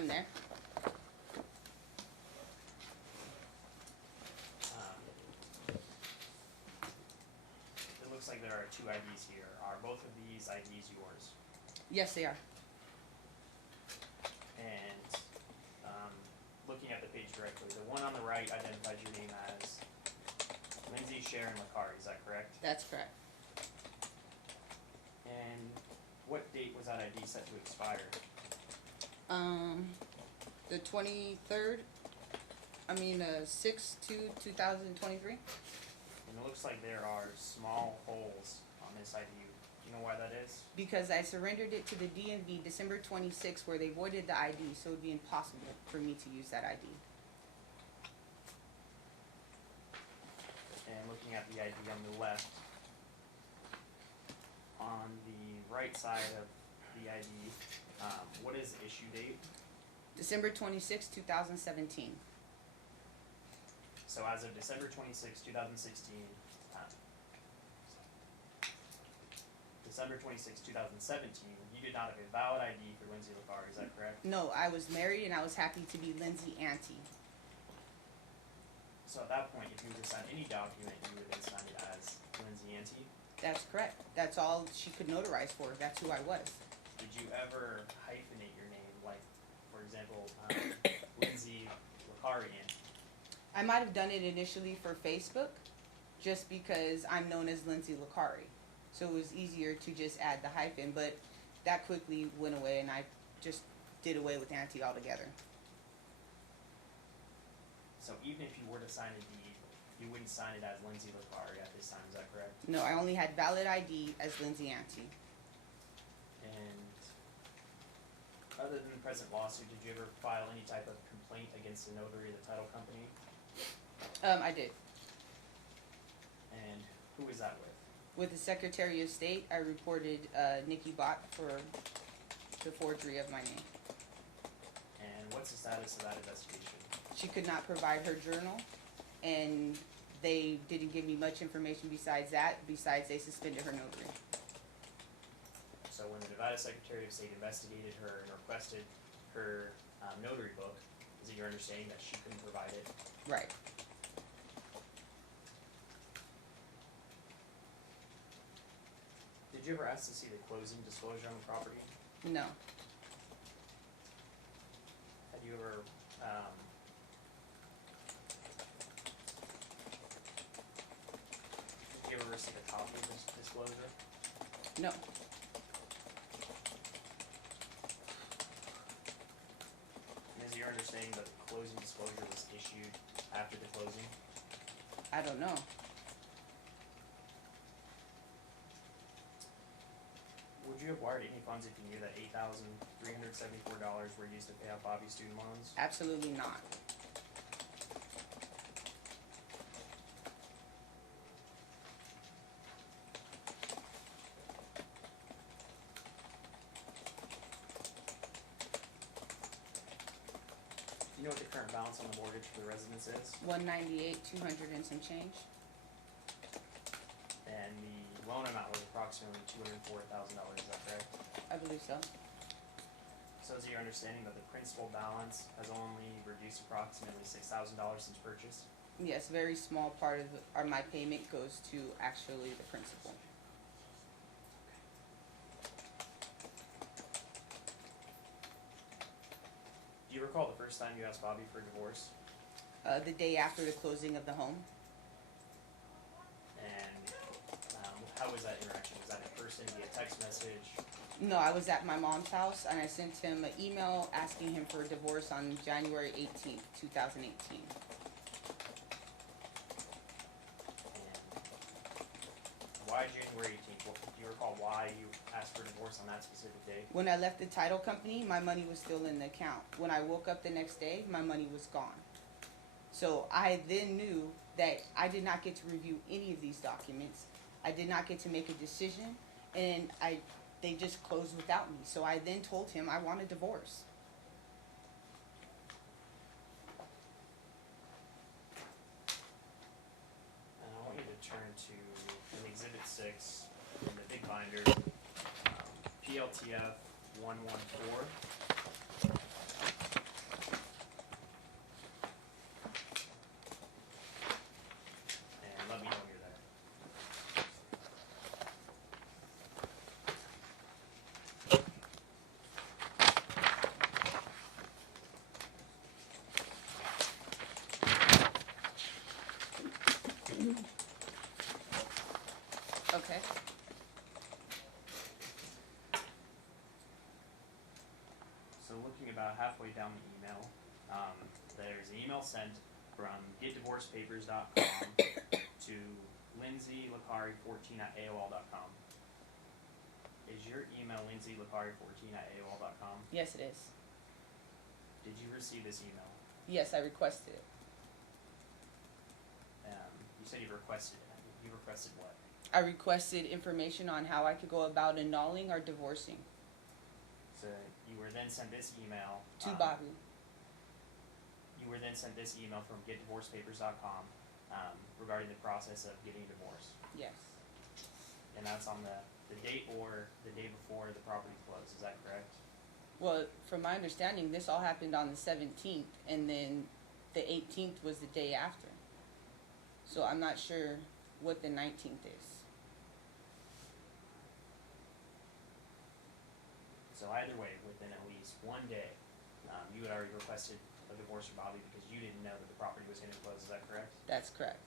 I'm there. It looks like there are two IDs here. Are both of these IDs yours? Yes, they are. And looking at the page directly, the one on the right identifies your name as Lindsay Sharon Licari, is that correct? That's correct. And what date was that ID set to expire? The 23rd, 6/2/2023. And it looks like there are small holes on this ID. Do you know why that is? Because I surrendered it to the DMV December 26th, where they voided the ID, so it would be impossible for me to use that ID. And looking at the ID on the left, on the right side of the ID, what is the issue date? December 26th, 2017. So as of December 26, 2016, December 26, 2017, you did not have a valid ID for Lindsay Licari, is that correct? No, I was married and I was happy to be Lindsay Auntie. So at that point, if you were to sign any document, you would then sign it as Lindsay Auntie? That's correct. That's all she could notarize for. That's who I was. Did you ever hyphenate your name, like, for example, Lindsay Licari Auntie? I might have done it initially for Facebook, just because I'm known as Lindsay Licari. So it was easier to just add the hyphen, but that quickly went away and I just did away with Auntie altogether. So even if you were to sign a deed, you wouldn't sign it as Lindsay Licari at this time, is that correct? No, I only had valid ID as Lindsay Auntie. And other than the present lawsuit, did you ever file any type of complaint against the notary or the title company? I did. And who is that with? With the Secretary of State, I reported Nikki Bott for the forgery of my name. And what's the status of that investigation? She could not provide her journal, and they didn't give me much information besides that, besides they suspended her notary. So when the Nevada Secretary of State investigated her and requested her notary book, is it your understanding that she couldn't provide it? Right. Did you ever ask to see the closing disclosure on the property? No. Had you ever did you ever receive a copy of this disclosure? No. And is it your understanding that the closing disclosure was issued after the closing? I don't know. Would you have wired any funds if you knew that $8,374 were used to pay off Bobby's student loans? Absolutely not. Do you know what the current balance on the mortgage for the residence is? $198, 200 and some change. And the loan amount was approximately $204,000, is that correct? I believe so. So is it your understanding that the principal balance has only reduced approximately $6,000 since purchase? Yes, very small part of my payment goes to actually the principal. Do you recall the first time you asked Bobby for a divorce? The day after the closing of the home. And how was that interaction? Was that in person, via text message? No, I was at my mom's house and I sent him an email asking him for a divorce on January 18th, 2018. Why January 18th? Do you recall why you asked for divorce on that specific day? When I left the title company, my money was still in the account. When I woke up the next day, my money was gone. So I then knew that I did not get to review any of these documents. I did not get to make a decision, and they just closed without me. So I then told him I want a divorce. And I want you to turn to an Exhibit 6 in the big binder, PLTF 114. about halfway down the email, there's an email sent from getdivorcepapers.com to lindsaylicari14@aol.com. Is your email lindsaylicari14@aol.com? Yes, it is. Did you receive this email? Yes, I requested it. You said you requested it. You requested what? I requested information on how I could go about annulling or divorcing So you were then sent this email. to Bobby. You were then sent this email from getdivorcepapers.com regarding the process of getting a divorce. Yes. And that's on the date or the day before the property closed, is that correct? Well, from my understanding, this all happened on the 17th, and then the 18th was the day after. So I'm not sure what the 19th is. So either way, within at least one day, you had already requested a divorce from Bobby because you didn't know that the property was going to close, is that correct? That's correct.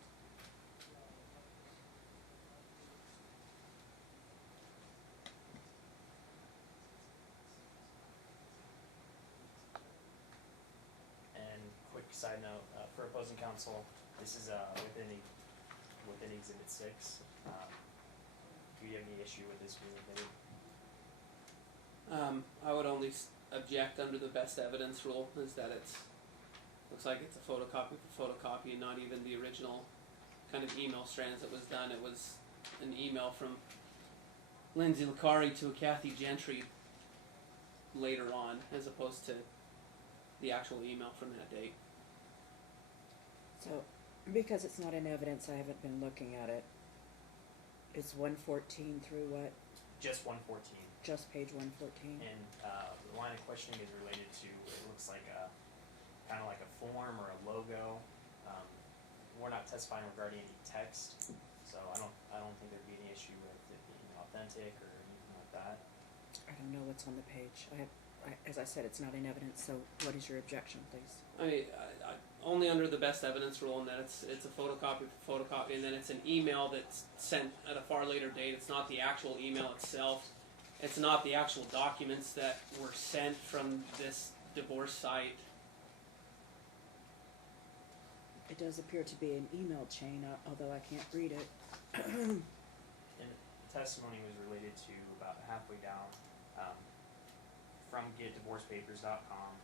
And quick side note, for opposing counsel, this is within Exhibit 6. Do you have any issue with this being admitted? I would only object under the best evidence rule, is that looks like it's a photocopy for photocopy and not even the original kind of email strands that was done. It was an email from Lindsay Licari to a Kathy Gentry later on, as opposed to the actual email from that date. So, because it's not in evidence, I haven't been looking at it. It's 114 through what? Just 114. Just page 114? And the line of questioning is related to, it looks like kind of like a form or a logo. We're not testifying regarding any text, so I don't think there'd be any issue with it being authentic or anything like that. I don't know what's on the page. As I said, it's not in evidence, so what is your objection, please? I only under the best evidence rule, in that it's a photocopy for photocopy, and then it's an email that's sent at a far later date. It's not the actual email itself. It's not the actual documents that were sent from this divorce site. It does appear to be an email chain, although I can't read it. And the testimony was related to about halfway down from getdivorcepapers.com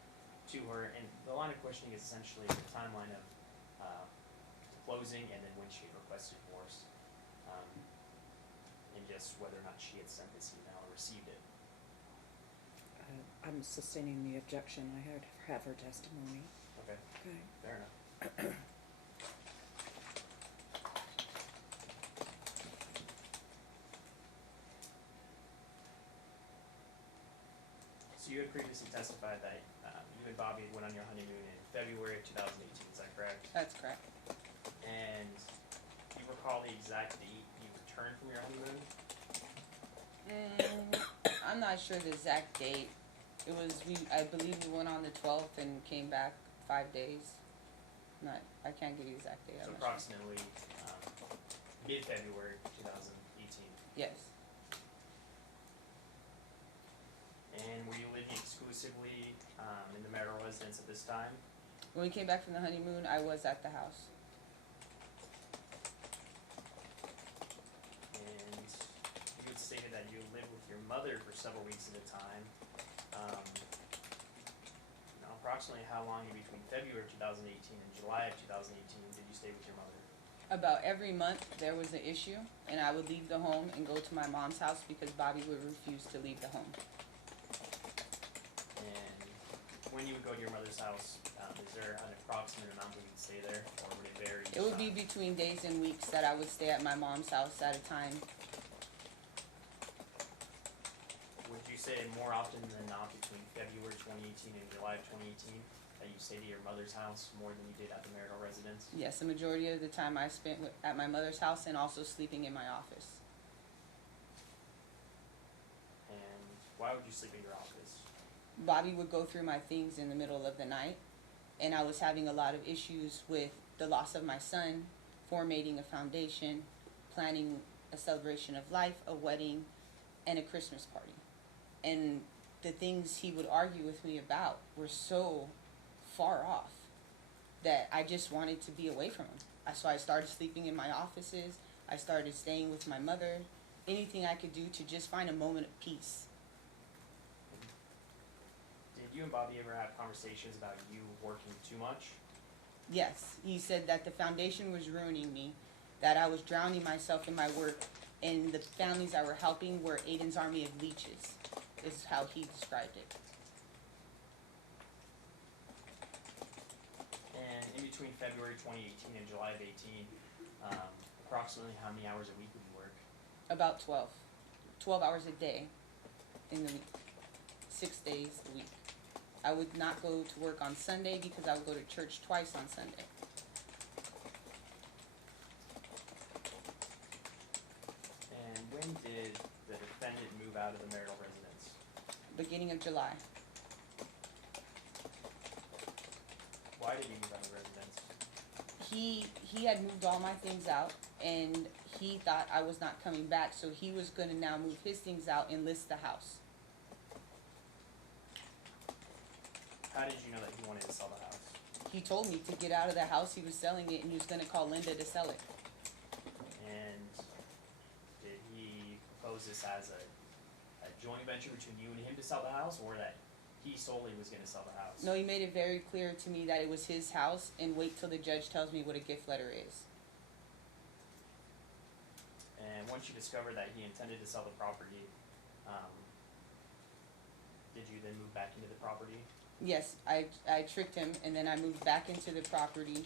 to her, and the line of questioning is essentially the timeline of closing and then when she requested divorce, and just whether or not she had sent this email or received it. I'm sustaining the objection. I have her testimony. Okay, Okay. fair enough. So you had previously testified that you and Bobby went on your honeymoon in February of 2018, is that correct? That's correct. And do you recall the exact date you returned from your honeymoon? I'm not sure the exact date. It was, I believe we went on the 12th and came back 5 days. I can't give you the exact date. So I'm not sure. approximately mid-February 2018. Yes. And were you living exclusively in the marital residence at this time? When we came back from the honeymoon, I was at the house. And you had stated that you lived with your mother for several weeks at a time. Now, approximately how long in between February of 2018 and July of 2018 did you stay with your mother? About every month there was an issue, and I would leave the home and go to my mom's house because Bobby would refuse to leave the home. And when you would go to your mother's house, is there an approximate amount that you'd stay there, or would it vary each It would be time? between days and weeks that I would stay at my mom's house at a time. Would you say more often than not between February 2018 and July of 2018 that you stayed at your mother's house more than you did at the marital residence? Yes, the majority of the time I spent at my mother's house and also sleeping in my office. And why would you sleep in your office? Bobby would go through my things in the middle of the night, and I was having a lot of issues with the loss of my son, formatting a foundation, planning a celebration of life, a wedding, and a Christmas party. And the things he would argue with me about were so far off that I just wanted to be away from him. So I started sleeping in my offices. I started staying with my mother. Anything I could do to just find a moment of peace. Did you and Bobby ever have conversations about you working too much? Yes, he said that the foundation was ruining me, that I was drowning myself in my work, and the families I were helping were Aiden's army of leeches, is how he described it. And in between February 2018 and July of 18, approximately how many hours a week would you work? About 12. 12 hours a day in the week. 6 days a week. I would not go to work on Sunday because I would go to church twice on Sunday. And when did the defendant move out of the marital residence? Beginning of July. Why did he move out of the residence? He had moved all my things out, and he thought I was not coming back, so he was going to now move his things out and list the house. How did you know that he wanted to sell the house? He told me to get out of the house. He was selling it, and he was going to call Linda to sell it. And did he propose this as a joint venture between you and him to sell the house, or that he solely was going to sell the house? No, he made it very clear to me that it was his house, and wait till the judge tells me what a gift letter is. And once you discovered that he intended to sell the property, did you then move back into the property? Yes, I tricked him, and then I moved back into the property,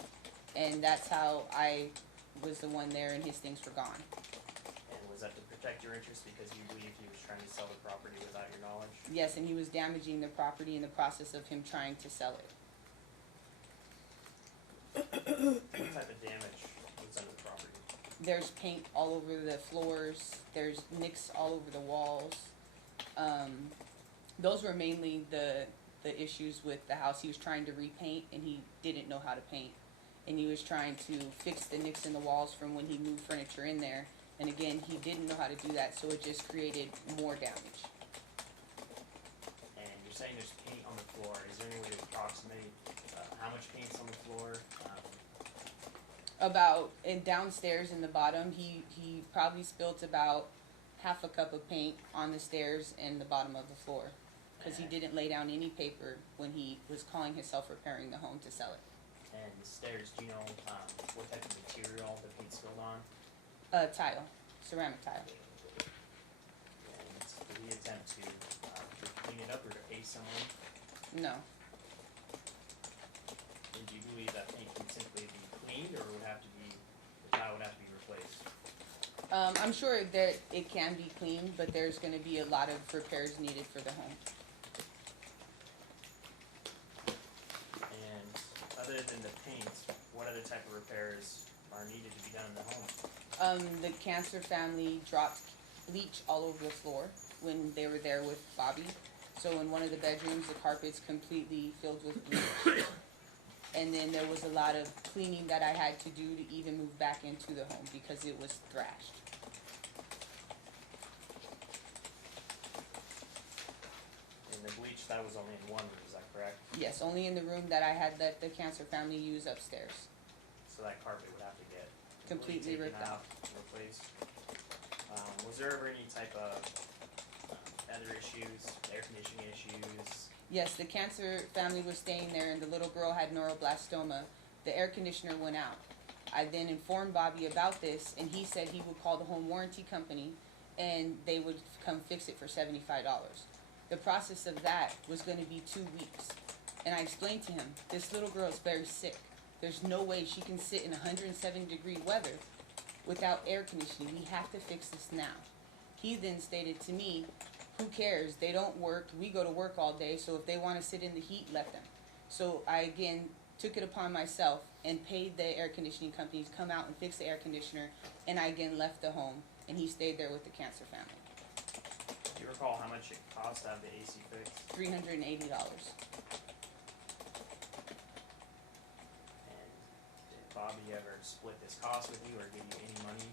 and that's how I was the one there, and his things were gone. And was that to protect your interest because you believed he was trying to sell the property without your knowledge? Yes, and he was damaging the property in the process of him trying to sell it. What type of damage was done to the property? There's paint all over the floors. There's nicks all over the walls. Those were mainly the issues with the house. He was trying to repaint, and he didn't know how to paint. And he was trying to fix the nicks in the walls from when he moved furniture in there. And again, he didn't know how to do that, so it just created more damage. And you're saying there's paint on the floor. Is there any way to approximate how much paint's on the floor? And downstairs in the bottom, he probably spilt about half a cup of paint on the stairs and the bottom of the floor, because he didn't lay down any paper when he was calling himself repairing the home to sell it. And the stairs, do you know what type of material the paint spilled on? Tile, ceramic tile. And did he attempt to clean it up or to pay someone? No. And do you believe that paint can simply be cleaned, or would have to be, the tile would have to be replaced? I'm sure that it can be cleaned, but there's going to be a lot of repairs needed for the home. And other than the paint, what other type of repairs are needed to be done in the home? The Cancer family dropped bleach all over the floor when they were there with Bobby. So in one of the bedrooms, the carpet's completely filled with bleach. And then there was a lot of cleaning that I had to do to even move back into the home because it was thrashed. And the bleach, that was only in one room, is that correct? Yes, only in the room that I had let the Cancer family use upstairs. So that carpet would have to get Completely taken ripped out. and replaced. Was there ever any type of other issues, air conditioning issues? Yes, the Cancer family was staying there, and the little girl had neuroblastoma. The air conditioner went out. I then informed Bobby about this, and he said he would call the home warranty company, and they would come fix it for $75. The process of that was going to be 2 weeks. And I explained to him, this little girl is very sick. There's no way she can sit in 107-degree weather without air conditioning. We have to fix this now. He then stated to me, who cares? They don't work. We go to work all day, so if they want to sit in the heat, let them. So I again took it upon myself and paid the air conditioning company to come out and fix the air conditioner, and I again left the home, and he stayed there with the Cancer family. Do you recall how much it cost to have the AC fixed? $380. And did Bobby ever split this cost with you or give you any money?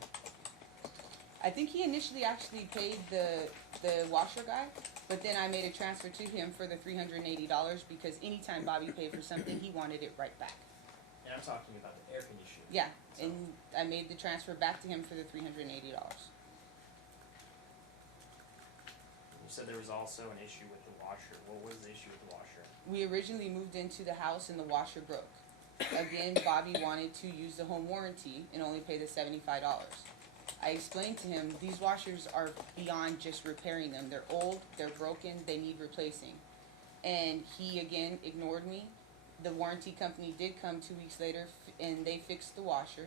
I think he initially actually paid the washer guy, but then I made a transfer to him for the $380 because anytime Bobby paid for something, he wanted it right back. And I'm talking about the air conditioner. Yeah, So, and I made the transfer back to him for the $380. you said there was also an issue with the washer. What was the issue with the washer? We originally moved into the house and the washer broke. Again, Bobby wanted to use the home warranty and only pay the $75. I explained to him these washers are beyond just repairing them. They're old, they're broken, they need replacing. And he again ignored me. The warranty company did come 2 weeks later and they fixed the washer.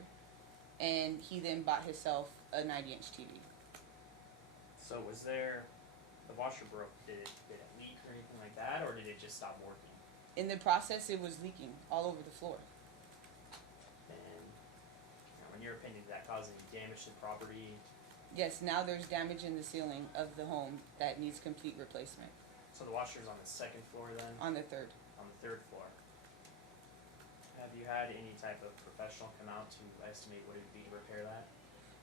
And he then bought himself a 90-inch TV. So was there, the washer broke, did it leak or anything like that, or did it just stop working? In the process, it was leaking all over the floor. And, in your opinion, did that cause any damage to the property? Yes, now there's damage in the ceiling of the home that needs complete replacement. So the washer's on the second floor then? On the third. On the third floor. Have you had any type of professional come out to estimate what it would be to repair that?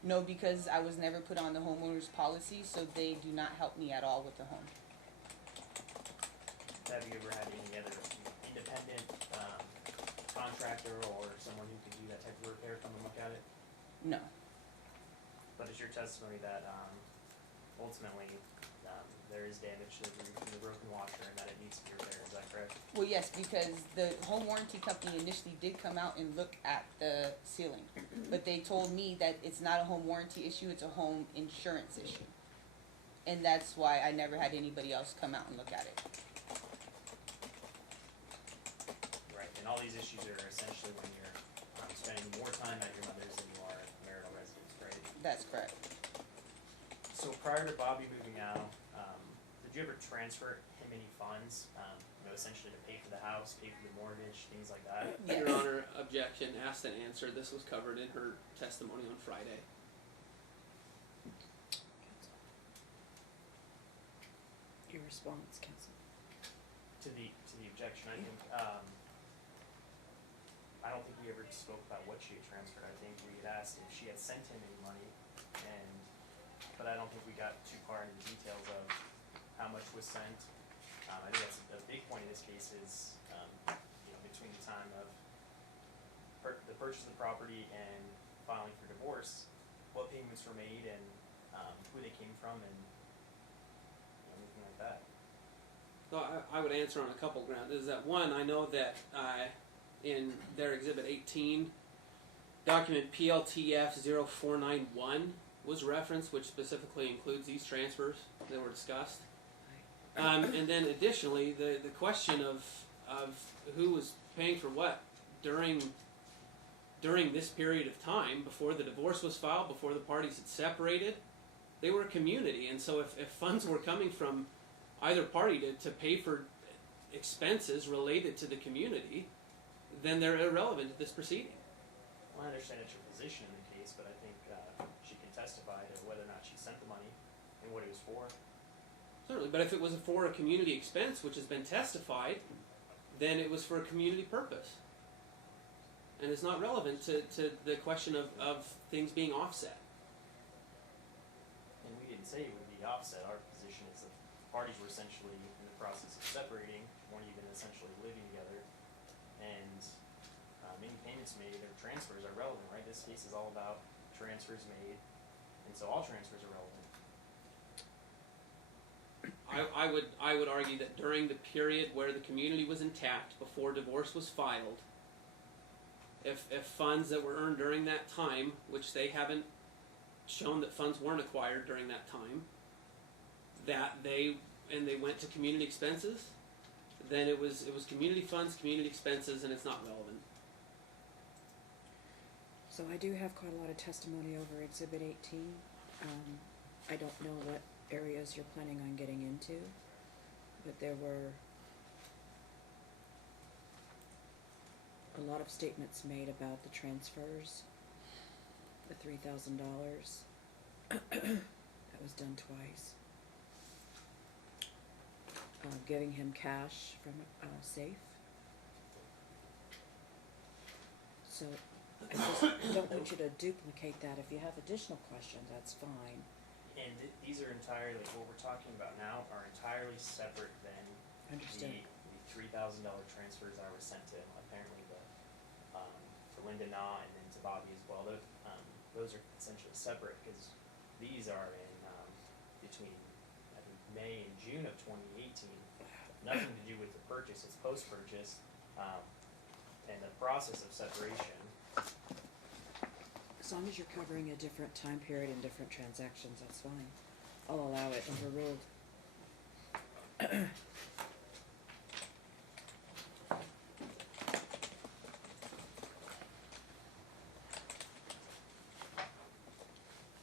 No, because I was never put on the homeowner's policy, so they do not help me at all with the home. Have you ever had any other independent contractor or someone who can do that type of repair come and look at it? No. But it's your testimony that ultimately there is damage to the roof from the broken washer and that it needs to be repaired, is that correct? Well, yes, because the home warranty company initially did come out and look at the ceiling. But they told me that it's not a home warranty issue, it's a home insurance issue. And that's why I never had anybody else come out and look at it. Right, and all these issues are essentially when you're spending more time at your mother's than you are at the marital residence, right? That's correct. So prior to Bobby moving out, did you ever transfer him any funds, essentially to pay for the house, pay for the mortgage, things like that? Yes. Your Honor, objection, asked and answered. This was covered in her testimony on Friday. Your response, counsel. To the objection, I think, I don't think we ever spoke about what she had transferred. I think we had asked if she had sent him any money, but I don't think we got too far into the details of how much was sent. I think that's a big point in this case is, between the time of the purchase of the property and filing for divorce, what payments were made and who they came from and anything like that. So I would answer on a couple grounds. Is that one, I know that in their Exhibit 18, document PLTF 0491 was referenced, which specifically includes these transfers that were discussed. And then additionally, the question of who was paying for what during this period of time, before the divorce was filed, before the parties had separated, they were a community. And so if funds were coming from either party to pay for expenses related to the community, then they're irrelevant to this proceeding. Well, I understand it's your position in the case, but I think she can testify to whether or not she sent the money and what it was for. Certainly, but if it was for a community expense, which has been testified, then it was for a community purpose. And it's not relevant to the question of things being offset. And we didn't say it would be offset. Our position is that parties were essentially in the process of separating, weren't even essentially living together, and any payments made or transfers are relevant, right? This case is all about transfers made, and so all transfers are relevant. I would argue that during the period where the community was intact, before divorce was filed, if funds that were earned during that time, which they haven't shown that funds weren't acquired during that time, that they went to community expenses, then it was community funds, community expenses, and it's not relevant. So I do have quite a lot of testimony over Exhibit 18. I don't know what areas you're planning on getting into, but there were a lot of statements made about the transfers, the $3,000. That was done twice. Giving him cash from a safe. So I just don't want you to duplicate that. If you have additional questions, that's fine. And these are entirely, what we're talking about now are entirely separate than Understood. the $3,000 transfers I was sent to, apparently for Linda Na and then to Bobby as well. Those are essentially separate, because these are in, between, I think, May and June of 2018. Nothing to do with the purchase, it's post-purchase, and the process of separation. As long as you're covering a different time period and different transactions, that's fine. I'll allow it overruled.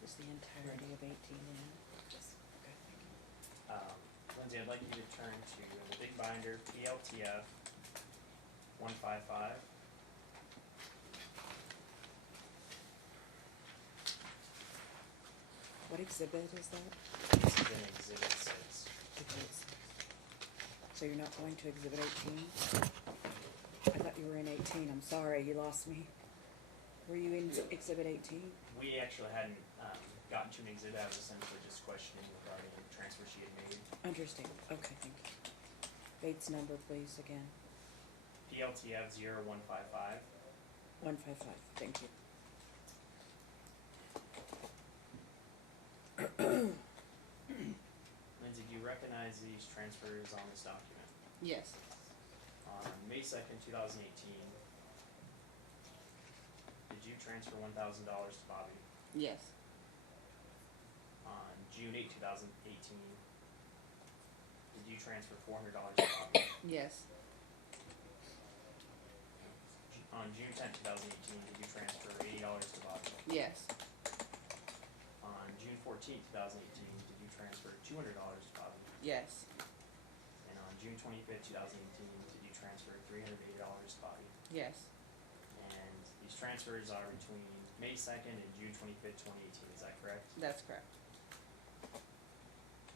Is the entirety of 18 in? Just, okay, thank you. Lindsay, I'd like you to turn to the big binder, PLTF 155. What exhibit is that? This is in Exhibit 6. Exhibit 6. So you're not going to Exhibit 18? I thought you were in 18. I'm sorry, you lost me. Were you in Exhibit 18? We actually hadn't gotten to an exhibit. I was essentially just questioning regarding the transfer she had made. Understand. Okay, thank you. Bates number, please, again. PLTF 0155. 155. Thank you. Lindsay, do you recognize these transfers on this document? Yes. On May 2nd, 2018, did you transfer $1,000 to Bobby? Yes. On June 8, 2018, did you transfer $400 to Bobby? Yes. On June 10, 2018, did you transfer $80 to Bobby? Yes. On June 14, 2018, did you transfer $200 to Bobby? Yes. And on June 25, 2018, did you transfer $380 to Bobby? Yes. And these transfers are between May 2nd and June 25th, 2018, is that correct? That's correct.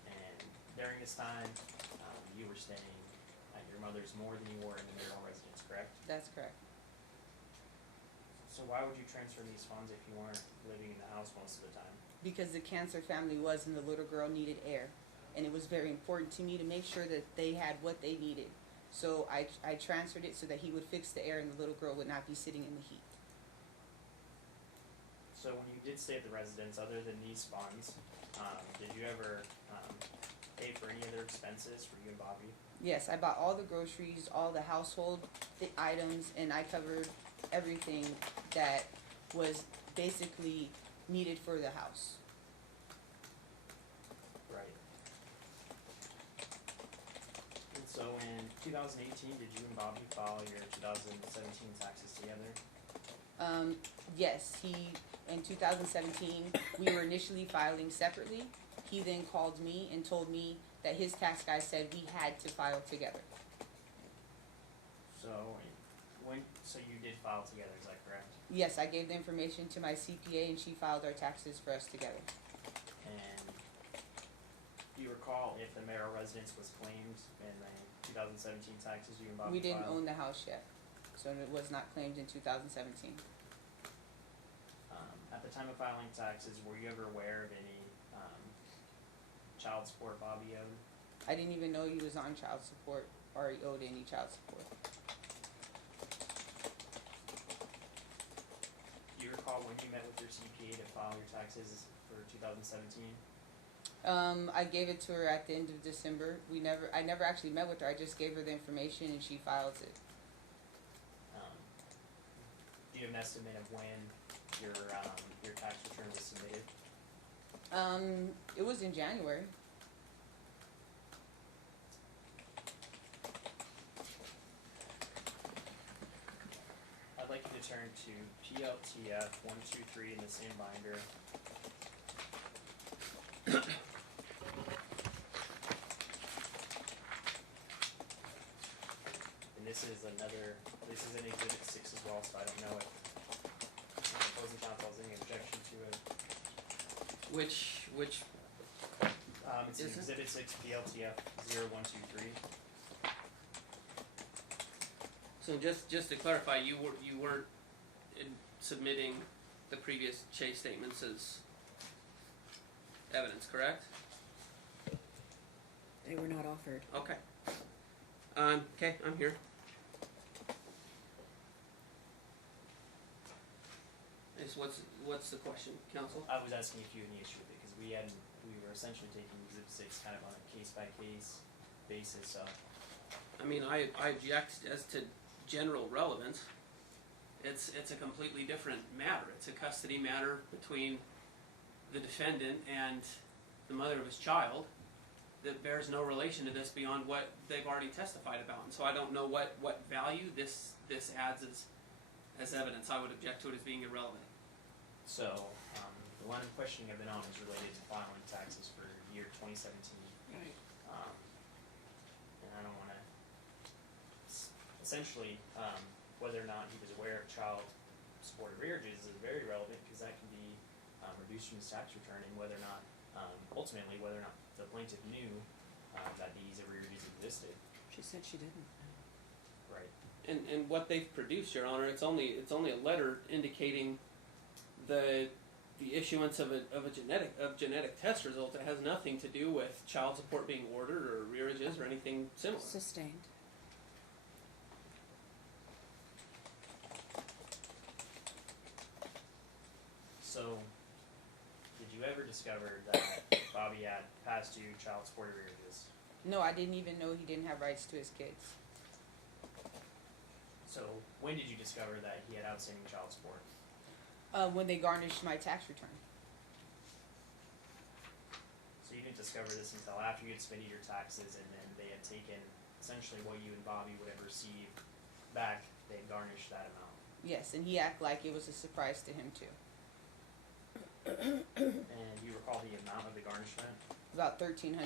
And during this time, you were staying at your mother's more than you were in the Marital residence, correct? That's correct. So why would you transfer these funds if you weren't living in the house most of the time? Because the cancer family was and the little girl needed air. And it was very important to me to make sure that they had what they needed. So I transferred it so that he would fix the air and the little girl would not be sitting in the heat. So when you did stay at the residence, other than these funds, did you ever pay for any other expenses for you and Bobby? Yes, I bought all the groceries, all the household items, and I covered everything that was basically needed for the house. Right. And so in 2018, did you and Bobby file your 2017 taxes together? Yes, in 2017, we were initially filing separately. He then called me and told me that his tax guy said we had to file together. So you did file together, is that correct? Yes, I gave the information to my CPA and she filed our taxes for us together. And do you recall if the Marital residence was claimed in the 2017 taxes you and Bobby We didn't filed? own the house yet, so it was not claimed in 2017. At the time of filing taxes, were you ever aware of any child support Bobby owed? I didn't even know he was on child support or he owed any child support. Do you recall when you met with your CPA to file your taxes for 2017? I gave it to her at the end of December. I never actually met with her. I just gave her the information and she filed it. Do you have an estimate of when your tax return was submitted? It was in January. I'd like you to turn to PLTF 123 in the same binder. And this is an Exhibit 6 as well, so I don't know if the opposing counsel has any objection to it. Which It's Is it? Exhibit 6 PLTF 0123. so just to clarify, you weren't in submitting the previous Chase statements as evidence, correct? They were not offered. Okay. Okay, I'm here. What's the question, counsel? I was asking if you had any issue with it, because we were essentially taking Exhibit 6 kind of on a case-by-case basis, so. I mean, I object as to general relevance. It's a completely different matter. It's a custody matter between the defendant and the mother of his child that bears no relation to this beyond what they've already testified about. And so I don't know what value this adds as evidence. I would object to it as being irrelevant. So, the line of questioning I've been on is related to filing taxes for year 2017. Right. And I don't wanna, essentially, whether or not he was aware of child support arrearages is very relevant, because that can be, reduced from his tax return, and whether or not, ultimately, whether or not the plaintiff knew, that these arrearages existed. She said she didn't. Right. And what they've produced, Your Honor, it's only a letter indicating the issuance of genetic test results. It has nothing to do with child support being ordered or arrearages or anything similar. Sustained. So, did you ever discover that Bobby had past due child support arrearages? No, I didn't even know he didn't have rights to his kids. So, when did you discover that he had outstanding child support? When they garnished my tax return. So you didn't discover this until after you had submitted your taxes, and then they had taken essentially what you and Bobby would have received back, they had garnished that amount. Yes, and he acted like it was a surprise to him too. And do you recall the amount of the garnishment? About $1,300.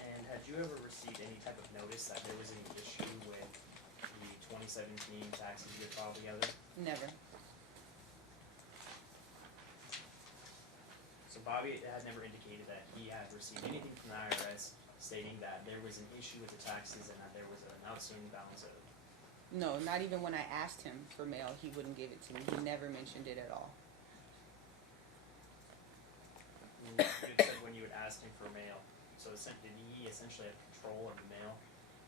And had you ever received any type of notice that there was any issue with the 2017 taxes you had filed together? Never. So Bobby had never indicated that he had received anything from the IRS stating that there was an issue with the taxes and that there was an outstanding balance owed. No, not even when I asked him for mail, he wouldn't give it to me. He never mentioned it at all. You had said when you had asked him for mail, so did he essentially have control of the mail?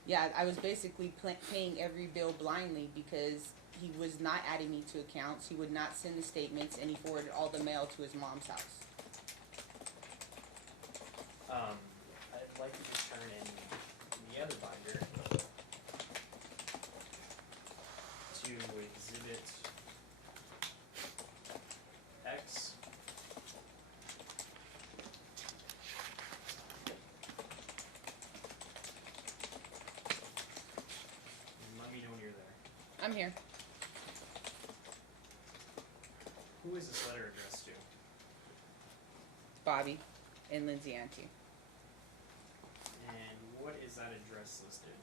Yeah, I was basically paying every bill blindly because he was not adding me to accounts. He would not send the statements, and he forwarded all the mail to his mom's house. I'd like to just turn in the other binder to Exhibit X. And let me know when you're there. I'm here. Who is this letter addressed to? Bobby and Lindsay Auntie. And what is that address listed?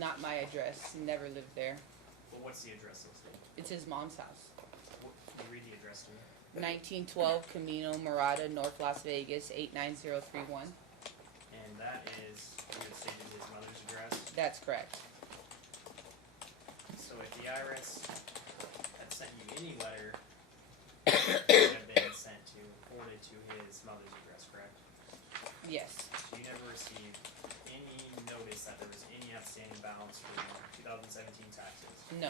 Not my address. Never lived there. Well, what's the address listed? It's his mom's house. Can you read the address to me? 1912 Camino Marital, North Las Vegas, 89031. And that is, you had stated his mother's address. That's correct. So if the IRS had sent you any letter, it would have been sent to, forwarded to his mother's address, correct? Yes. So you never received any notice that there was any outstanding balance for the 2017 taxes? No.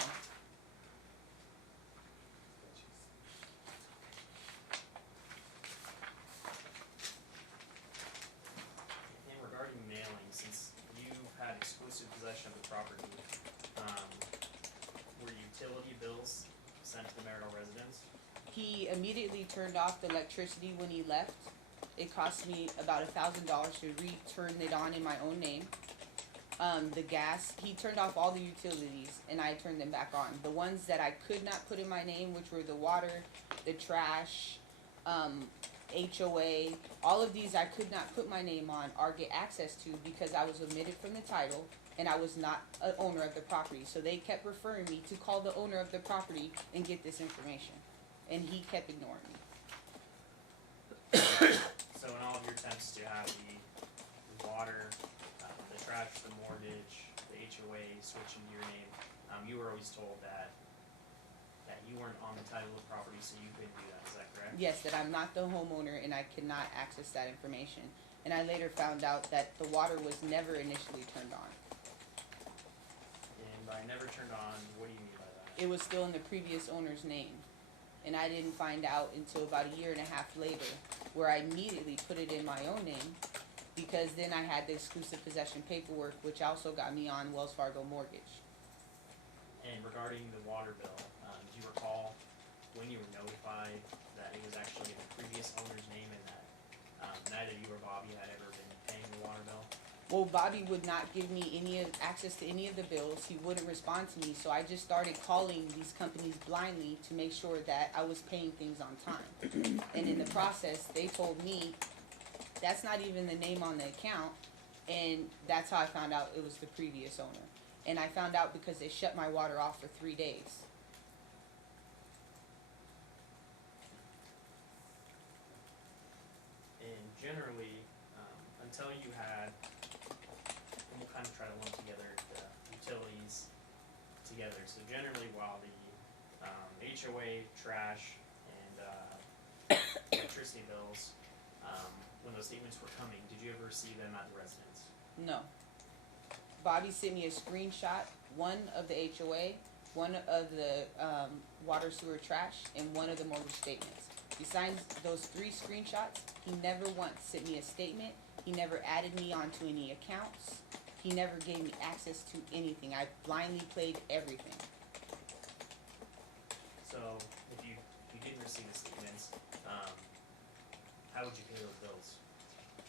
And regarding mailing, since you had exclusive possession of the property, were utility bills sent to the marital residence? He immediately turned off the electricity when he left. It cost me about $1,000 to return it on in my own name. The gas, he turned off all the utilities and I turned them back on. The ones that I could not put in my name, which were the water, the trash, HOA, all of these I could not put my name on or get access to because I was omitted from the title and I was not an owner of the property. So they kept referring me to call the owner of the property and get this information. And he kept ignoring me. So in all of your attempts to have the water, the trash, the mortgage, you were always told that you weren't on the title of the property, so you couldn't do that, is that correct? Yes, that I'm not the homeowner and I cannot access that information. And I later found out that the water was never initially turned on. And by never turned on, what do you mean by that? It was still in the previous owner's name. And I didn't find out until about a year and a half later, where I immediately put it in my own name, because then I had the exclusive possession paperwork, which also got me on Wells Fargo mortgage. And regarding the water bill, do you recall when you were notified that it was actually in the previous owner's name and that neither you or Bobby had ever been paying the water bill? Well, Bobby would not give me access to any of the bills. He wouldn't respond to me, so I just started calling these companies blindly to make sure that I was paying things on time. And in the process, they told me that's not even the name on the account, and that's how I found out it was the previous owner. And I found out because they shut my water off for 3 days. And generally, until you had, and we'll kind of try to lump together the utilities together. So generally, while the HOA, trash, and electricity bills, when those statements were coming, did you ever receive them at the residence? No. Bobby sent me a screenshot, one of the HOA, one of the water, sewer, trash, and one of the mortgage statements. Besides those 3 screenshots, he never once sent me a statement. He never added me onto any accounts. He never gave me access to anything. I blindly played everything. So if you didn't receive the statements, how would you pay those bills?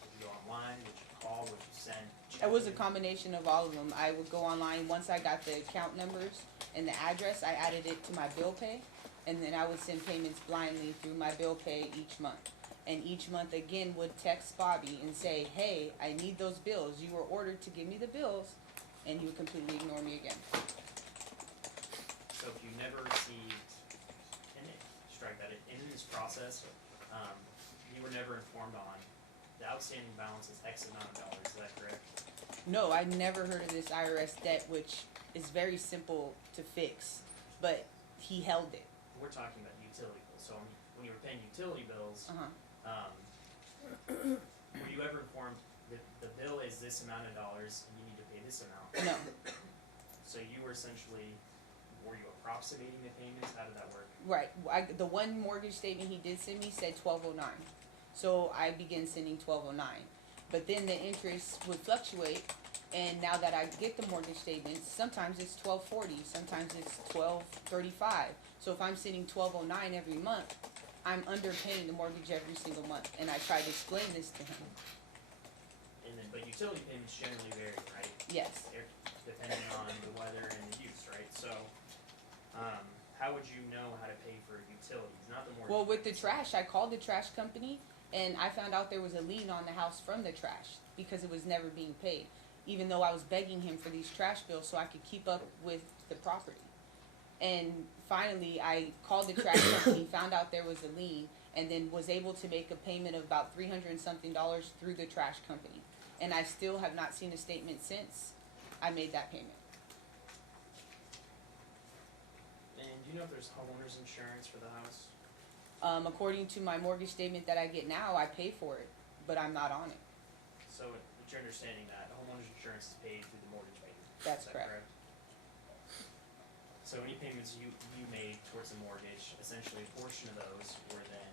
Would you go online? Would you call? Would you send? It was a combination of all of them. I would go online. Once I got the account numbers and the address, I added it to my bill pay, and then I would send payments blindly through my bill pay each month. And each month again would text Bobby and say, hey, I need those bills. You were ordered to give me the bills, and he would completely ignore me again. So if you never received, and strike that, in this process, you were never informed on the outstanding balance is X amount of dollars, is that correct? No, I never heard of this IRS debt, which is very simple to fix, but he held it. We're talking about utility bills, so when you were paying utility bills, were you ever informed that the bill is this amount of dollars and you need to pay this amount? No. So you were essentially, were you approximating the payments? How did that work? Right. The one mortgage statement he did send me said 1209. So I began sending 1209. But then the interest would fluctuate, and now that I get the mortgage statements, sometimes it's 1240, sometimes it's 1235. So if I'm sending 1209 every month, I'm underpaying the mortgage every single month, and I try to explain this to him. And then, but utility payments generally vary, right? Yes. Depending on the weather and the use, right? So, how would you know how to pay for utilities, not the mortgage? Well, with the payments? trash, I called the trash company, and I found out there was a lien on the house from the trash because it was never being paid, even though I was begging him for these trash bills so I could keep up with the property. And finally, I called the trash company, found out there was a lien, and then was able to make a payment of about $300 and something through the trash company. And I still have not seen a statement since I made that payment. And do you know if there's homeowner's insurance for the house? According to my mortgage statement that I get now, I pay for it, but I'm not on it. So, it's your understanding that homeowner's insurance is paid through the mortgage payment? That's Is that correct. So any payments you made towards the mortgage, essentially a portion of those were then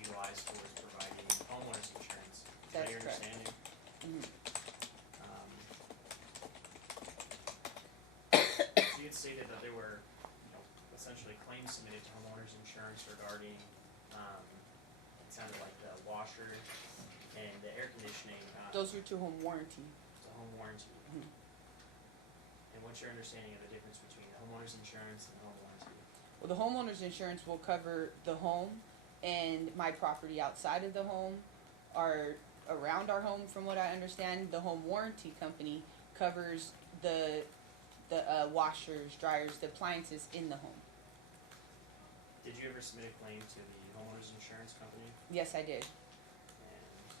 utilized towards providing homeowner's insurance. Is that That's your correct. understanding? Mhm. So you had stated that there were, essentially claims submitted to homeowners insurance regarding, it sounded like the washer and the air conditioning, Those were to home warranty. the home warranty. Mhm. And what's your understanding of the difference between the homeowner's insurance and the home warranty? Well, the homeowner's insurance will cover the home and my property outside of the home or around our home, from what I understand. The home warranty company covers the washers, dryers, the appliances in the home. Did you ever submit a claim to the homeowner's insurance company? Yes, I did. And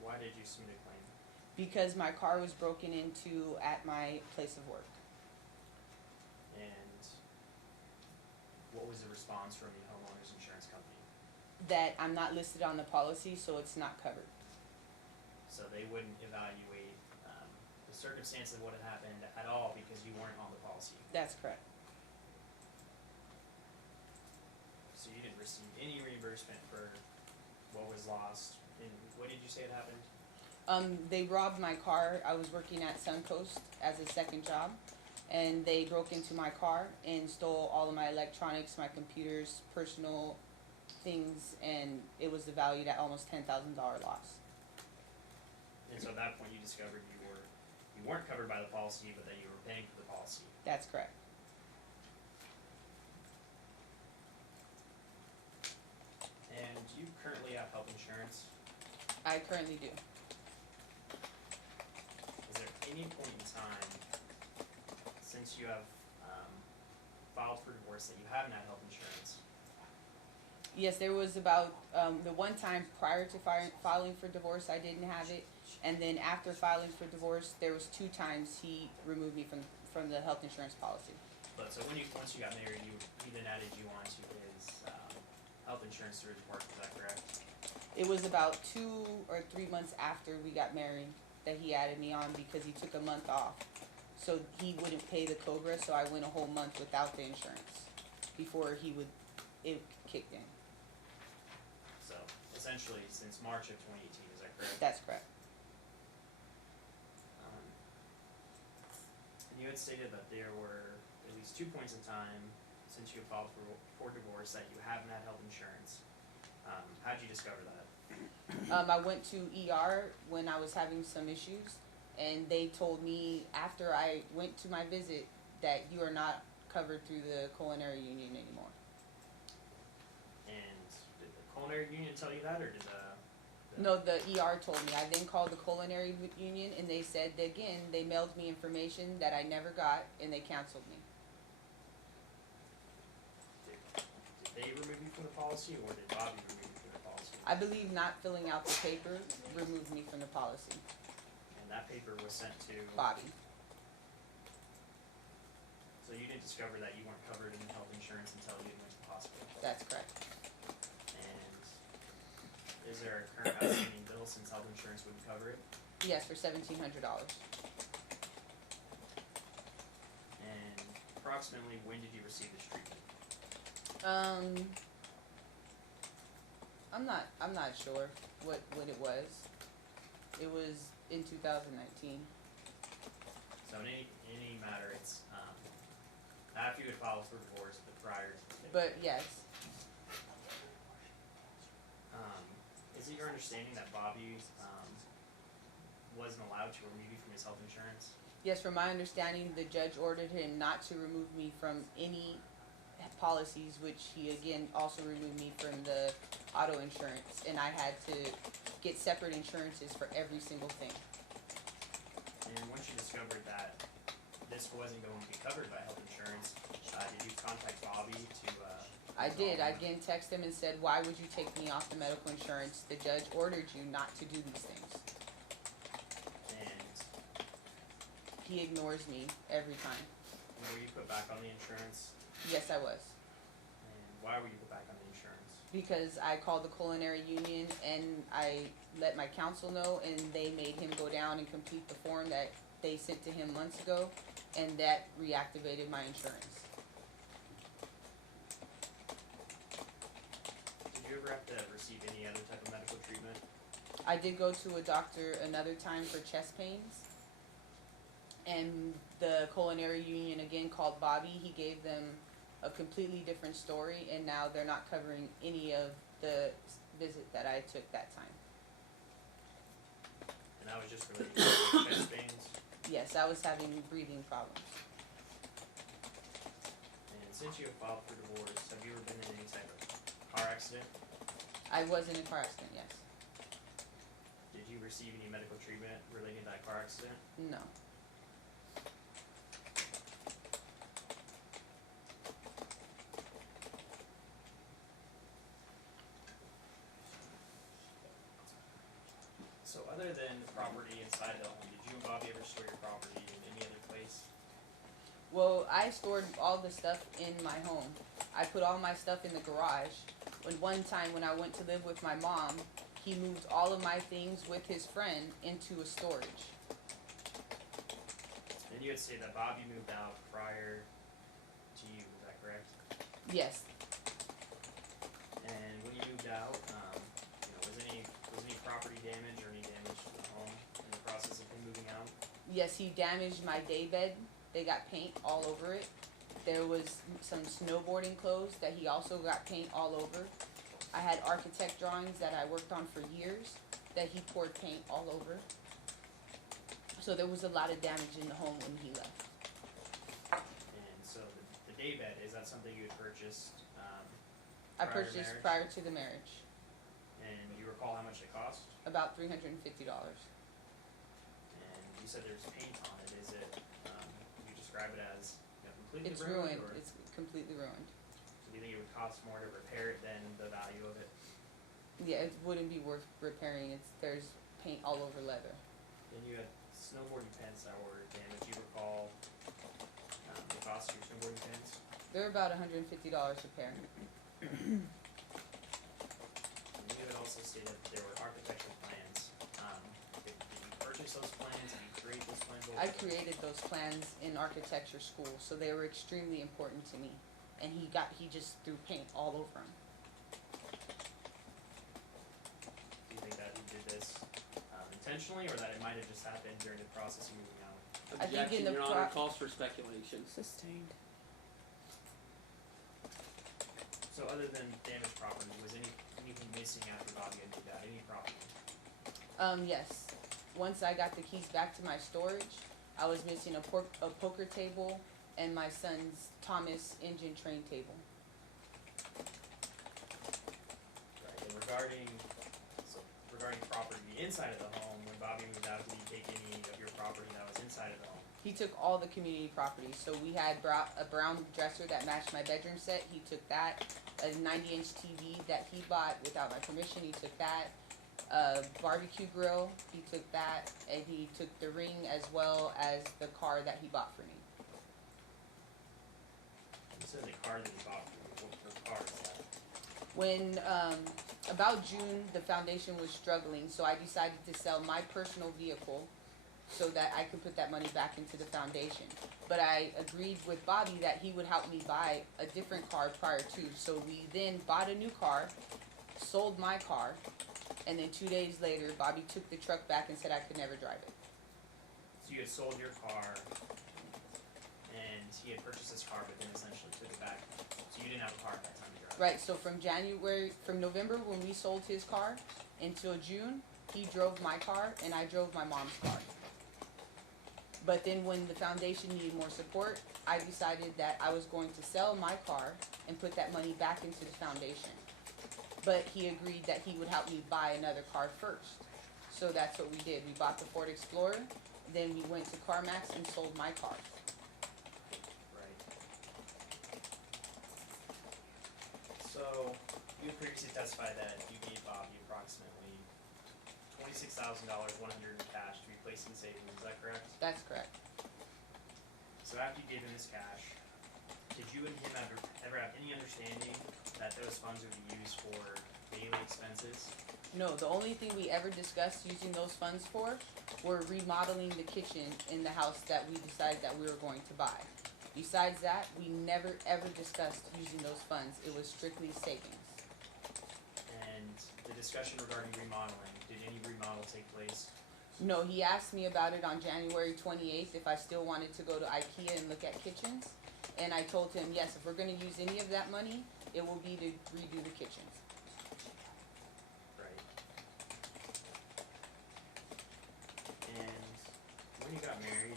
why did you submit a claim? Because my car was broken into at my place of work. And what was the response from the homeowner's insurance company? That I'm not listed on the policy, so it's not covered. So they wouldn't evaluate the circumstance of what had happened at all because you weren't on the policy. That's correct. So you didn't receive any reimbursement for what was lost. And what did you say had happened? They robbed my car. I was working at Suncoast as a second job, and they broke into my car and stole all of my electronics, my computers, personal things, and it was valued at almost $10,000 loss. And so at that point you discovered you weren't covered by the policy, but that you were paying for the policy. That's correct. And do you currently have health insurance? I currently do. Is there any point in time since you have filed for divorce that you haven't had health insurance? Yes, there was about the one time prior to filing for divorce I didn't have it, and then after filing for divorce there was 2 times he removed me from the health insurance policy. But so once you got married, he then added you onto his health insurance through his work. Is that correct? It was about 2 or 3 months after we got married that he added me on because he took a month off, so he wouldn't pay the COBRA. So I went a whole month without the insurance before it kicked in. So essentially, since March of 2018, is that correct? That's correct. And you had stated that there were at least 2 points in time since you filed for divorce that you haven't had health insurance. How did you discover that? I went to ER when I was having some issues, and they told me after I went to my visit that you are not covered through the culinary union anymore. And did the culinary union tell you that, or did No, the ER told me. I then called the culinary union, and they said that, again, they mailed me information that I never got, and they canceled me. did they remove you from the policy, or did Bobby remove you from the policy? I believe not filling out the paper removed me from the policy. And that paper was sent to Bobby. So you didn't discover that you weren't covered in health insurance until you went to the hospital. That's correct. And is there a current outstanding bill since health insurance wouldn't cover it? Yes, for $1,700. And approximately when did you receive this treatment? I'm not sure what it was. It was in 2019. So in any matter, it's after you had filed for divorce, but prior to the But yes, is it your understanding that Bobby wasn't allowed to remove you from his health insurance? yes, from my understanding, the judge ordered him not to remove me from any policies, which he again also removed me from the auto insurance, and I had to get separate insurances for every single thing. And once you discovered that this wasn't going to be covered by health insurance, did you contact Bobby to? I did. I again texted him and said, "Why would you take me off the medical insurance? The judge ordered you not to do these things." And He ignores me every time. were you put back on the insurance? Yes, I was. And why were you put back on the insurance? Because I called the culinary union and I let my counsel know, and they made him go down and complete the form that they sent to him months ago, and that reactivated my insurance. Did you ever have to receive any other type of medical treatment? I did go to a doctor another time for chest pains, and the culinary union again called Bobby. He gave them a completely different story, and now they're not covering any of the visit that I took that time. And that was just related to chest pains? Yes, I was having breathing problems. And since you have filed for divorce, have you ever been in any type of car accident? I was in a car accident, yes. Did you receive any medical treatment related to that car accident? No. So other than the property inside the home, did you and Bobby ever store your property in any other place? Well, I stored all the stuff in my home. I put all my stuff in the garage. When one time when I went to live with my mom, he moved all of my things with his friend into a storage. And you had stated that Bobby moved out prior to you, is that correct? Yes. And when you moved out, was any property damage or any damage to the home in the process of him moving out? Yes, he damaged my day bed. They got paint all over it. There was some snowboarding clothes that he also got paint all over. I had architect drawings that I worked on for years that he poured paint all over. So there was a lot of damage in the home when he left. And so the day bed, is that something you had purchased I prior to purchased marriage? prior to the marriage, And do you recall how much it cost? about $350. And you said there's paint on it. Is it, would you describe it as completely It's ruined? ruined. Or It's completely ruined. so do you think it would cost more to repair it than the value of it? Yeah, it wouldn't be worth repairing. There's paint all over leather. Then you had snowboarding pants that were damaged. Do you recall the cost of your snowboarding pants? They're about $150 a pair. And you had also stated that there were architectural plans. Did you purchase those plans? Did you create those plans? I created those plans in architecture school, so they were extremely important to me. And he just threw paint all over them. Do you think that he did this intentionally, or that it might have just happened during the process of moving out? I think in Objection, the Your pro- Honor, calls for speculation. Sustained. So other than damaged property, was anything missing after Bobby had moved out? Any property? Yes. Once I got the keys back to my storage, I was missing a poker table and my son's Thomas engine train table. Right. And regarding property inside of the home, when Bobby moved out, did he take any of your property that was inside of the home? He took all the community property. So we had a brown dresser that matched my bedroom set. He took that. A 90-inch TV that he bought without my permission. He took that. A barbecue grill. He took that. And he took the ring as well as the car that he bought for me. You said the car that he bought for you. What car is that? When about June, the foundation was struggling, so I decided to sell my personal vehicle so that I could put that money back into the foundation. But I agreed with Bobby that he would help me buy a different car prior to. So we then bought a new car, sold my car, and then 2 days later, Bobby took the truck back and said I could never drive it. So you had sold your car, and he had purchased his car, but then essentially took it back. So you didn't have a car at that time to drive. Right, so from November when we sold his car until June, he drove my car and I drove my mom's car. But then when the foundation needed more support, I decided that I was going to sell my car and put that money back into the foundation. But he agreed that he would help me buy another car first. So that's what we did. We bought the Ford Explorer, then we went to CarMax and sold my car. Right. So you previously testified that you gave Bobby approximately $26,100 in cash to be placed in savings. Is that correct? That's correct. So after you gave him his cash, did you and him ever have any understanding that those funds would be used for daily expenses? No, the only thing we ever discussed using those funds for were remodeling the kitchen in the house that we decided that we were going to buy. Besides that, we never ever discussed using those funds. It was strictly savings. And the discussion regarding remodeling, did any remodel take place? No, he asked me about it on January 28th if I still wanted to go to IKEA and look at kitchens. And I told him, yes, if we're going to use any of that money, it will be to redo the kitchens. Right. And when you got married,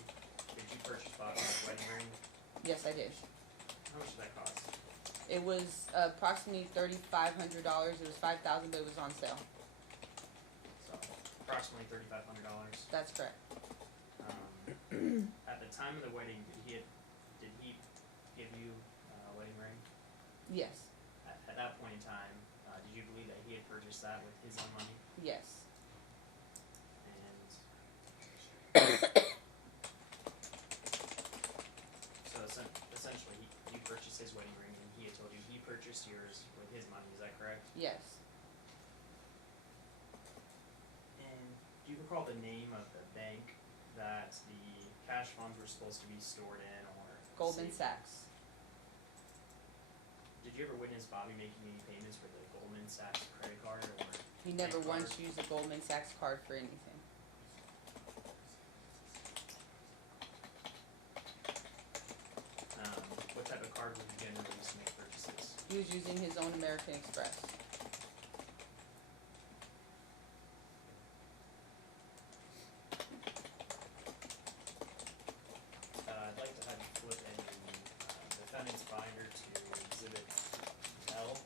did you purchase Bobby's wedding ring? Yes, I did. How much did that cost? It was approximately $3,500. It was $5,000, but it was on sale. So approximately $3,500. That's correct. At the time of the wedding, did he give you a wedding ring? Yes. At that point in time, did you believe that he had purchased that with his own money? Yes. And so purchased his wedding ring, and he had told you he purchased yours with his money, is that correct? Yes. And do you recall the name of the bank that the cash funds were supposed to be stored in, or? Goldman saved in? Sachs. Did you ever witness Bobby making any payments for the Goldman Sachs credit card, or? He never bank once card? used a Goldman Sachs card for anything. What type of card would you generally use to make purchases? He was using his own American Express. I'd like to have you flip a defendant's binder to exhibit L.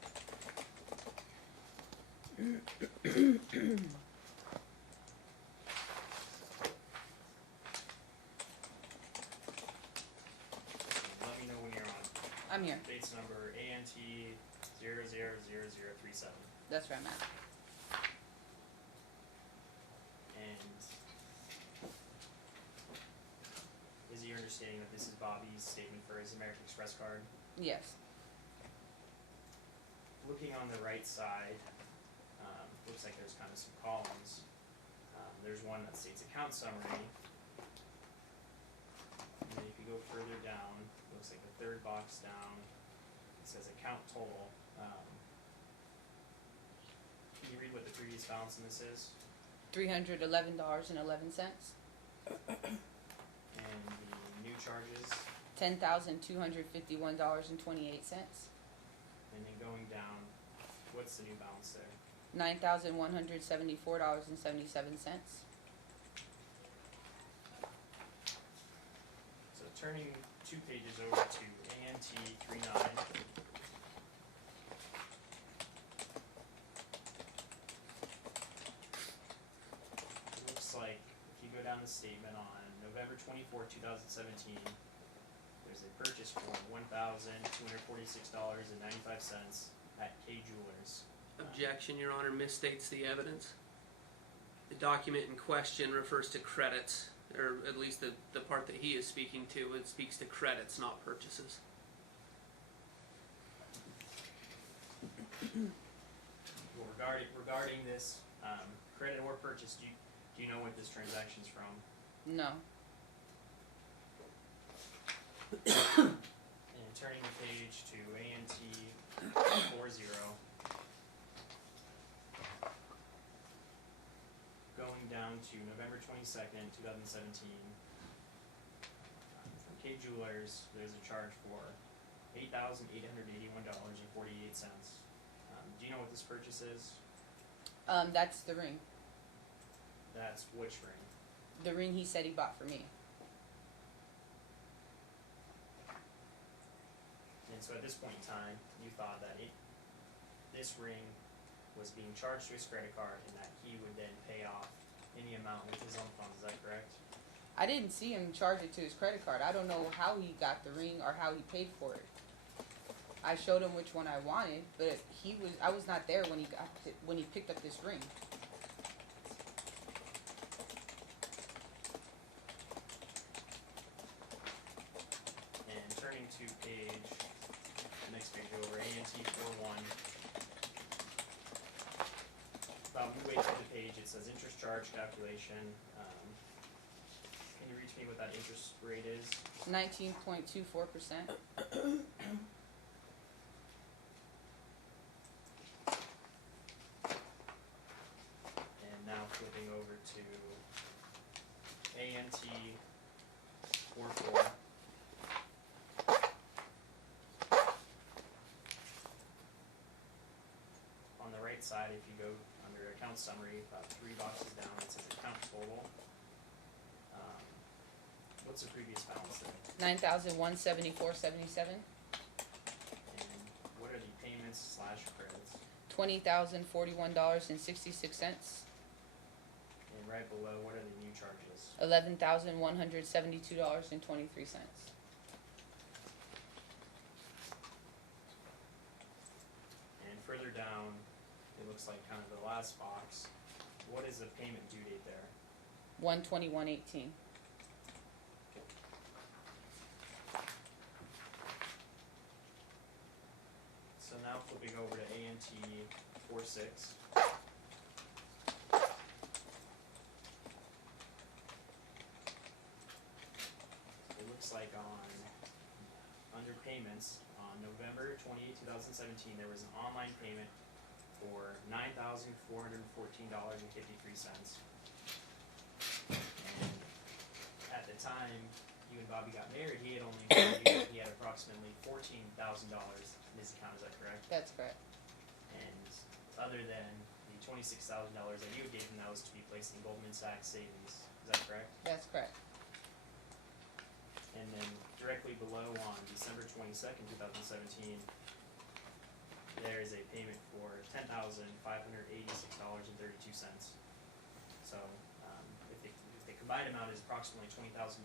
Let me know when you're on. I'm here. Bates number ANT 000037. That's where I'm at. And is it your understanding that this is Bobby's statement for his American Express card? Yes. Looking on the right side, looks like there's kind of some columns. There's one that states account summary. And then if you go further down, looks like the third box down, it says account total. Can you read what the previous balance in this is? $311.11. And the new charges, $10,251.28. and then going down, what's the new balance there? $9,174.77. So turning 2 pages over to ANT 39. It looks like if you go down the statement on November 24, 2017, there's a purchase for $1,246.95 at K Jewelers. Objection, Your Honor, misstates the evidence. The document in question refers to credits, or at least the part that he is speaking to, it speaks to credits, not purchases. Well, regarding this credit or purchase, do you know what this transaction's from? No. And turning the page to ANT 40. Going down to November 22nd, 2017. From K Jewelers, there's a charge for $8,881.48. Do you know what this purchase is? That's the ring. That's which ring? The ring he said he bought for me. And so at this point in time, you thought that this ring was being charged to his credit card and that he would then pay off any amount with his own funds, is that correct? I didn't see him charge it to his credit card. I don't know how he got the ring or how he paid for it. I showed him which one I wanted, but I was not there when he picked up this ring. And turning to the next page over, ANT 41. Midway through the page, it says interest charge calculation. Can you read to me what that interest rate is? 19.24%. And now flipping over to ANT 44. On the right side, if you go under account summary, about 3 boxes down, it says account total. What's the previous balance there? $9,174.77. And what are the payments / credits? $20,041.66. And right below, what are the new charges? $11,172.23. And further down, it looks like kind of the last box. What is the payment due date there? 121.18. flipping over to ANT 46. It looks like under payments, on November 28, 2017, there was an online payment for $9,414.53. And at the time you and Bobby got married, he had only he had approximately $14,000 in his account. Is that correct? That's correct. And other than the $26,000 that you gave him, that was to be placed in Goldman Sachs savings. Is that correct? That's correct. And then directly below on December 22nd, 2017, there is a payment for $10,586.32. So if the combined amount is approximately $20,000,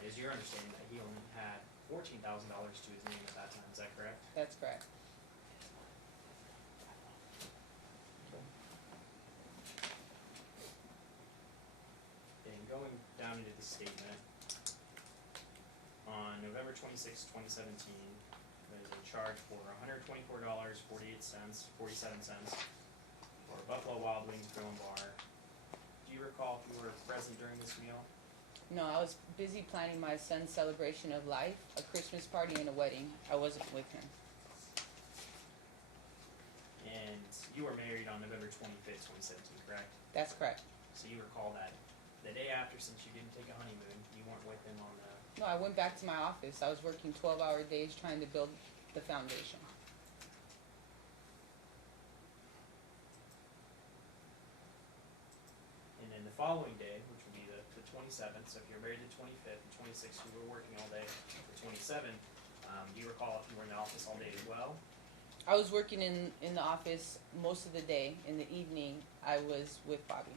is your understanding that he only had $14,000 to his name at that time? Is that correct? That's correct. And going down into the statement, on November 26, 2017, there's a charge for $124.47 for Buffalo Wild Wings Grill and Bar. Do you recall if you were present during this meal? No, I was busy planning my son's celebration of life, a Christmas party and a wedding. I wasn't with him. And you were married on November 25th, 2017, correct? That's correct. So you recall that the day after, since you didn't take a honeymoon, you weren't with him on the... No, I went back to my office. I was working 12-hour days trying to build the foundation. And then the following day, which would be the 27th, so if you're married the 25th, the 26th, you were working all day. The 27th, do you recall if you were in the office all day as well? I was working in the office most of the day. In the evening, I was with Bobby.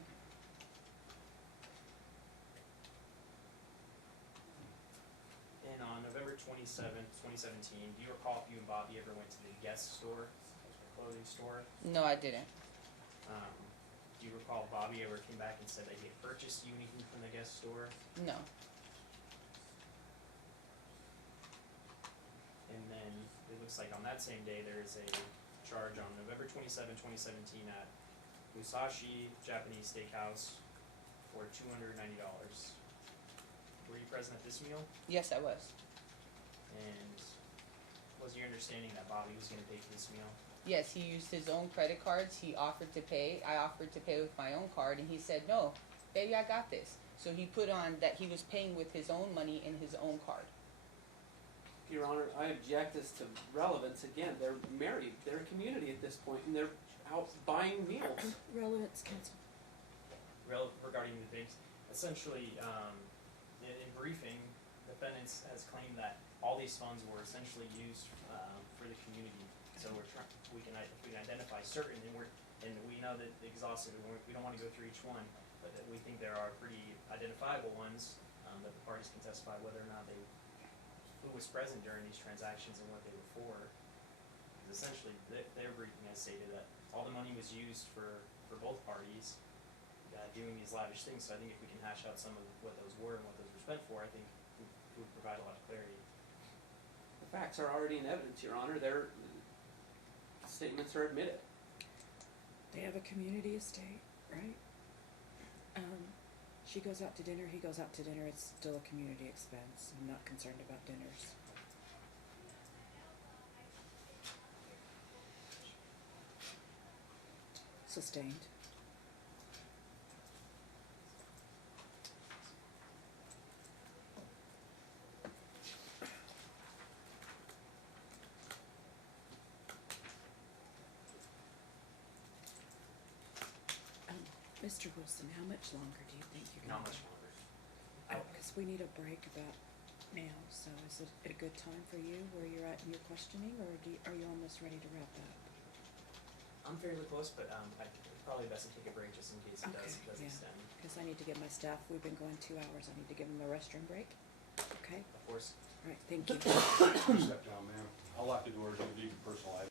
And on November 27th, 2017, do you recall if you and Bobby ever went to the Guest store, a clothing store? No, I didn't. Do you recall Bobby ever came back and said that he had purchased you anything from the Guest store? No. And then it looks like on that same day there is a charge on November 27, 2017 at Musashi Japanese Steakhouse for $290. Were you present at this meal? Yes, I was. And was your understanding that Bobby was going to pay for this meal? Yes, he used his own credit cards. He offered to pay. I offered to pay with my own card, and he said, "No, baby, I got this." So he put on that he was paying with his own money in his own card. Your Honor, I object as to relevance. Again, they're married, they're a community at this point, and they're out buying meals. Relevance, counsel. Regarding the things, essentially, in briefing, defendants has claimed that all these funds were essentially used for the community. So we can identify certain, and we know that exhaustive. We don't want to go through each one, but that we think there are pretty identifiable ones that the parties can testify whether or not who was present during these transactions and what they were for. Because essentially, their briefing has stated that all the money was used for both parties doing these lavish things. So I think if we can hash out some of what those were and what those were spent for, I think it would provide a lot of clarity. The facts are already in evidence, Your Honor. Their statements are admitted. They have a community estate, right? She goes out to dinner, he goes out to dinner, it's still a community expense. I'm not concerned about dinners. Sustained. Mr. Wilson, how much longer do you think you're Not gonna much go? longer. Because we need a break about now, so is it a good time for you where you're at in your questioning, or are you almost ready to wrap up? I'm fairly close, but probably best to take a break just in case it does yeah. extend. Because I need to give my staff, we've been going 2 hours, I need to give them a restroom break. Okay, Of course. all right, thank you. Step down, ma'am. I'll lock the doors and leave your personal items.